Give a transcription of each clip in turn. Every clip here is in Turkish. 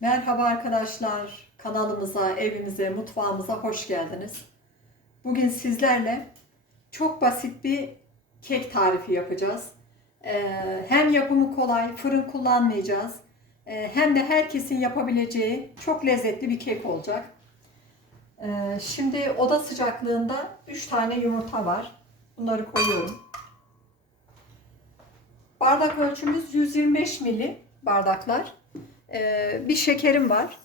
Merhaba arkadaşlar. Kanalımıza, evimize, mutfağımıza hoş geldiniz. Bugün sizlerle çok basit bir kek tarifi yapacağız. Ee, hem yapımı kolay, fırın kullanmayacağız. Ee, hem de herkesin yapabileceği çok lezzetli bir kek olacak. Ee, şimdi oda sıcaklığında 3 tane yumurta var. Bunları koyuyorum. Bardak ölçümüz 125 mili bardaklar. Ee, bir şekerim var.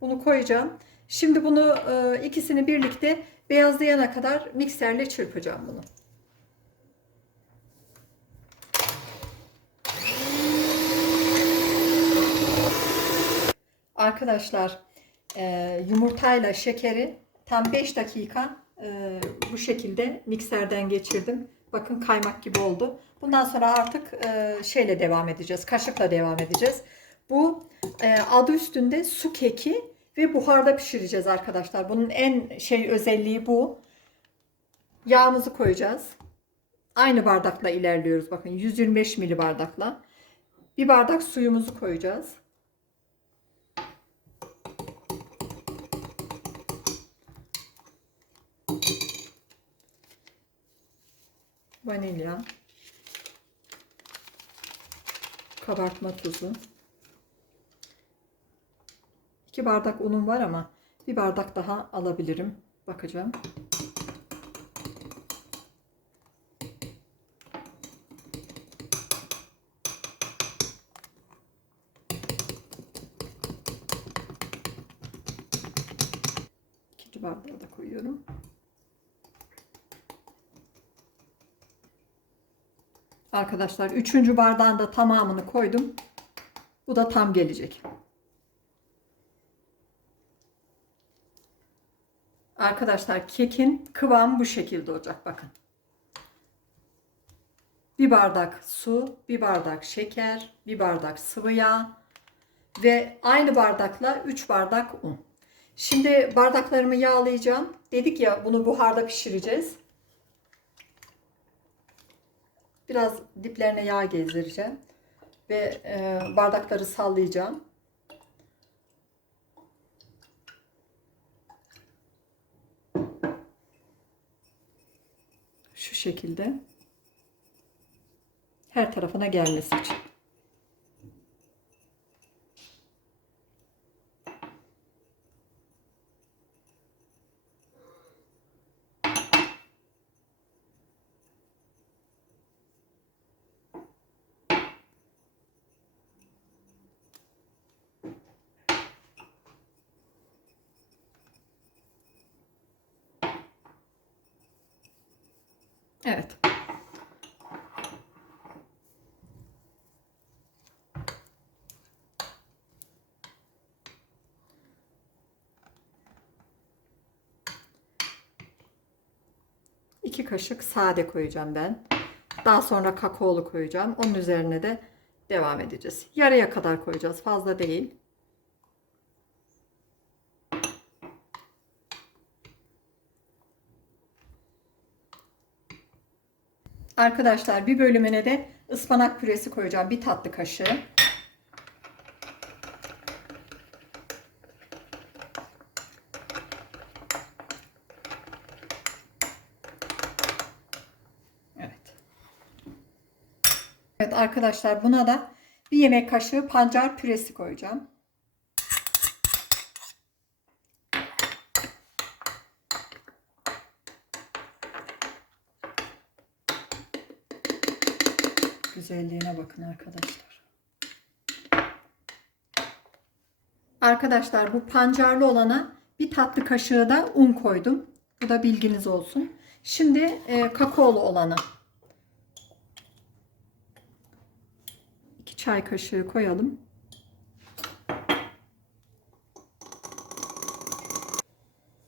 Bunu koyacağım. Şimdi bunu e, ikisini birlikte beyazlayana kadar mikserle çırpacağım bunu. Arkadaşlar e, yumurtayla şekeri tam 5 dakika e, bu şekilde mikserden geçirdim. Bakın kaymak gibi oldu. Bundan sonra artık şeyle devam edeceğiz. Kaşıkla devam edeceğiz. Bu e, adı üstünde su keki ve buharda pişireceğiz arkadaşlar. Bunun en şey özelliği bu. Yağımızı koyacağız. Aynı bardakla ilerliyoruz. Bakın 125 mili bardakla. Bir bardak suyumuzu koyacağız. Vanilya. Kabartma tuzu. 2 bardak unum var ama bir bardak daha alabilirim. Bakacağım. İkinci bardağı da koyuyorum. Arkadaşlar üçüncü bardağın da tamamını koydum. Bu da tam gelecek. Arkadaşlar kekin kıvamı bu şekilde olacak bakın. Bir bardak su, bir bardak şeker, bir bardak sıvı yağ ve aynı bardakla 3 bardak un. Şimdi bardaklarımı yağlayacağım. Dedik ya bunu buharda pişireceğiz. Biraz diplerine yağ gezdireceğim ve e, bardakları sallayacağım. Şu şekilde her tarafına gelmesi için. Evet. İki kaşık sade koyacağım ben. Daha sonra kakaolu koyacağım. Onun üzerine de devam edeceğiz. Yarıya kadar koyacağız. Fazla değil. Arkadaşlar bir bölümüne de ıspanak püresi koyacağım. Bir tatlı kaşığı. Evet. Evet arkadaşlar buna da bir yemek kaşığı pancar püresi koyacağım. Güzelliğine bakın arkadaşlar. Arkadaşlar bu pancarlı olana bir tatlı kaşığı da un koydum. Bu da bilginiz olsun. Şimdi e, kakaolu olanı. 2 çay kaşığı koyalım.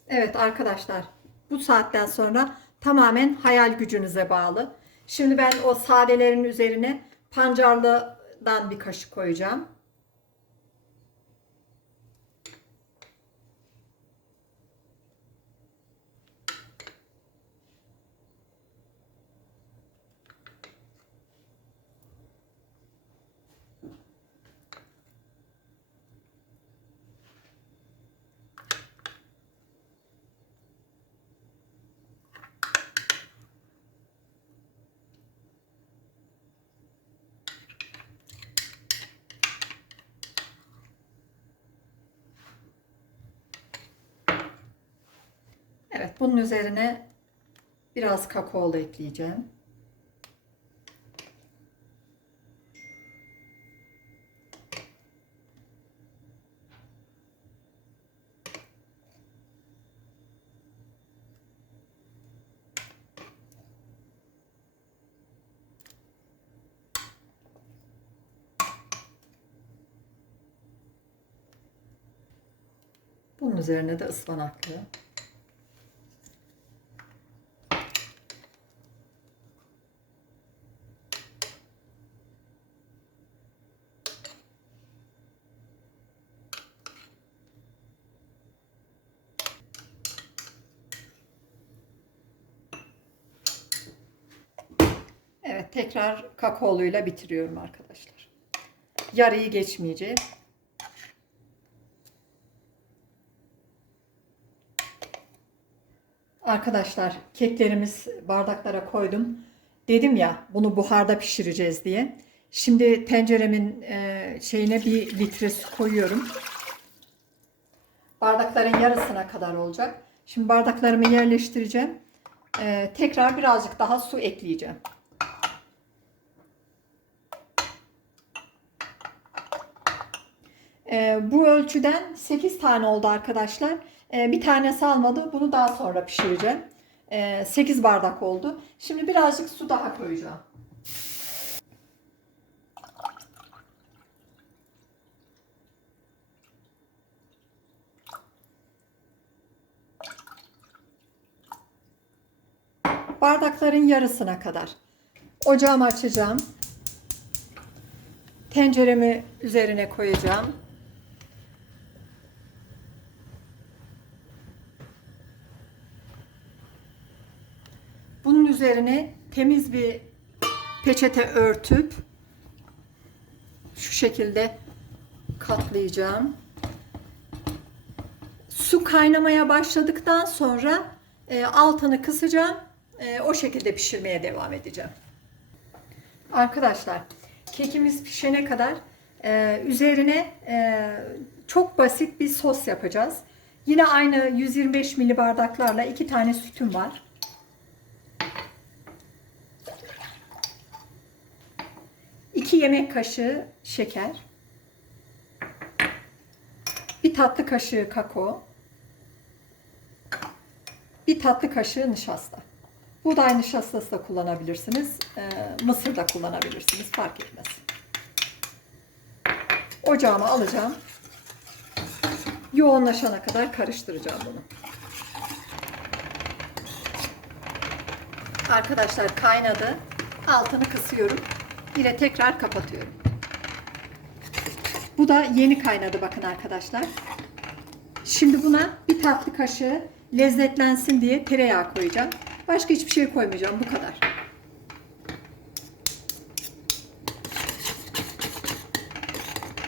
Evet arkadaşlar bu saatten sonra tamamen hayal gücünüze bağlı. Şimdi ben o sadelerin üzerine pancarlıdan bir kaşık koyacağım. Bunun üzerine biraz kakaolu ekleyeceğim. Bunun üzerine de ıspanaklı. Evet, tekrar kakaoluyla bitiriyorum arkadaşlar. Yarıyı geçmeyeceğim. Arkadaşlar keklerimiz bardaklara koydum. Dedim ya bunu buharda pişireceğiz diye. Şimdi tenceremin e, şeyine bir litre su koyuyorum. Bardakların yarısına kadar olacak. Şimdi bardaklarımı yerleştireceğim. E, tekrar birazcık daha su ekleyeceğim. E, bu ölçüden 8 tane oldu arkadaşlar. E, bir tanesi almadı. Bunu daha sonra pişireceğim. E, 8 bardak oldu. Şimdi birazcık su daha koyacağım. Bardakların yarısına kadar. Ocağımı açacağım. Tenceremi üzerine koyacağım. Üzerine temiz bir peçete örtüp şu şekilde katlayacağım. Su kaynamaya başladıktan sonra e, altını kısacağım. E, o şekilde pişirmeye devam edeceğim. Arkadaşlar kekimiz pişene kadar e, üzerine e, çok basit bir sos yapacağız. Yine aynı 125 mili bardaklarla iki tane sütüm var. 2 yemek kaşığı şeker, bir tatlı kaşığı kakao, bir tatlı kaşığı nişasta. Buğday nişastası da kullanabilirsiniz, e, mısır da kullanabilirsiniz, fark etmez. Ocağıma alacağım. Yoğunlaşana kadar karıştıracağım bunu. Arkadaşlar kaynadı. Altını kısıyorum. Yine tekrar kapatıyorum. Bu da yeni kaynadı bakın arkadaşlar. Şimdi buna bir tatlı kaşığı lezzetlensin diye tereyağı koyacağım. Başka hiçbir şey koymayacağım. Bu kadar.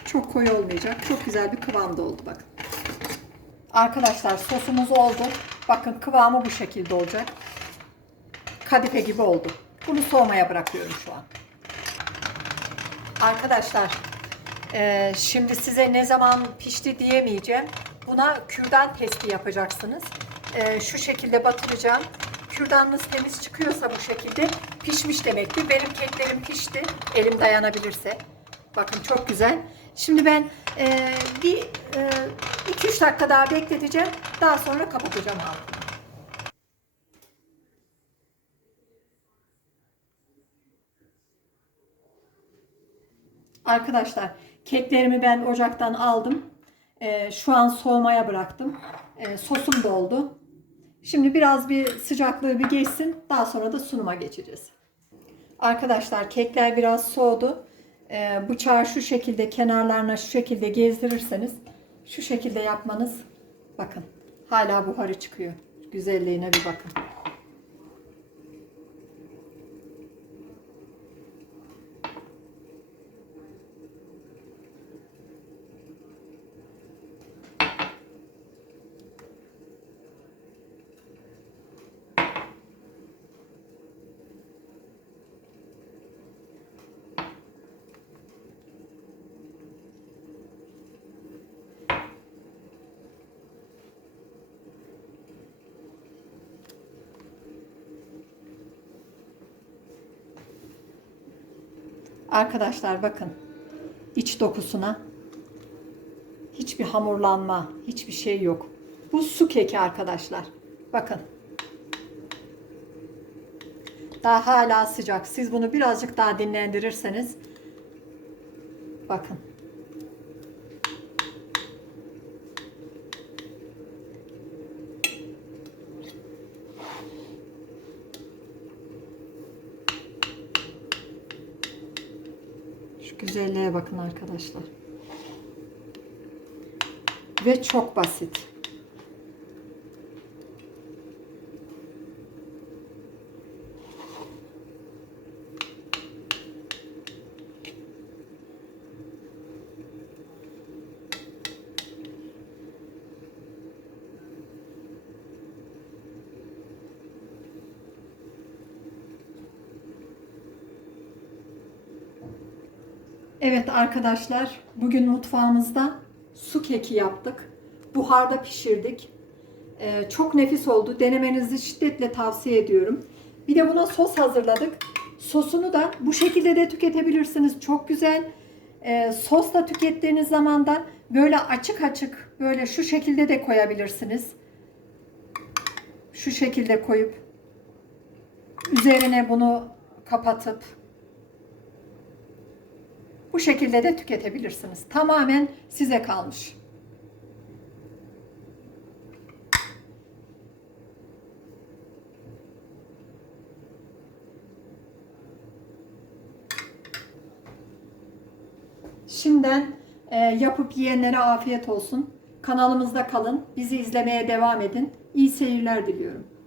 Çok koyu olmayacak. Çok güzel bir kıvamda oldu bakın. Arkadaşlar sosumuz oldu. Bakın kıvamı bu şekilde olacak. Kadife gibi oldu. Bunu soğumaya bırakıyorum şu an. Arkadaşlar e, şimdi size ne zaman pişti diyemeyeceğim. Buna kürdan testi yapacaksınız. E, şu şekilde batıracağım. Kürdanınız temiz çıkıyorsa bu şekilde pişmiş demektir. Benim keklerim pişti. Elim dayanabilirse. Bakın çok güzel. Şimdi ben e, bir 2-3 e, dakika daha bekleteceğim. Daha sonra kapatacağım altını. Arkadaşlar keklerimi ben ocaktan aldım. Ee, şu an soğumaya bıraktım. Ee, sosum doldu. Şimdi biraz bir sıcaklığı bir geçsin. Daha sonra da sunuma geçeceğiz. Arkadaşlar kekler biraz soğudu. Ee, bıçağı şu şekilde kenarlarına şu şekilde gezdirirseniz şu şekilde yapmanız bakın hala buharı çıkıyor. Güzelliğine bir bakın. Arkadaşlar bakın iç dokusuna hiçbir hamurlanma, hiçbir şey yok. Bu su keki arkadaşlar. Bakın. Daha hala sıcak. Siz bunu birazcık daha dinlendirirseniz bakın. Şu güzelliğe bakın arkadaşlar. Ve çok basit. Evet arkadaşlar, bugün mutfağımızda su keki yaptık. Buharda pişirdik. Ee, çok nefis oldu. Denemenizi şiddetle tavsiye ediyorum. Bir de buna sos hazırladık. Sosunu da bu şekilde de tüketebilirsiniz. Çok güzel. Ee, sos da tükettiğiniz zaman da böyle açık açık böyle şu şekilde de koyabilirsiniz. Şu şekilde koyup üzerine bunu kapatıp bu şekilde de tüketebilirsiniz. Tamamen size kalmış. Şimdiden e, yapıp yiyenlere afiyet olsun. Kanalımızda kalın. Bizi izlemeye devam edin. İyi seyirler diliyorum.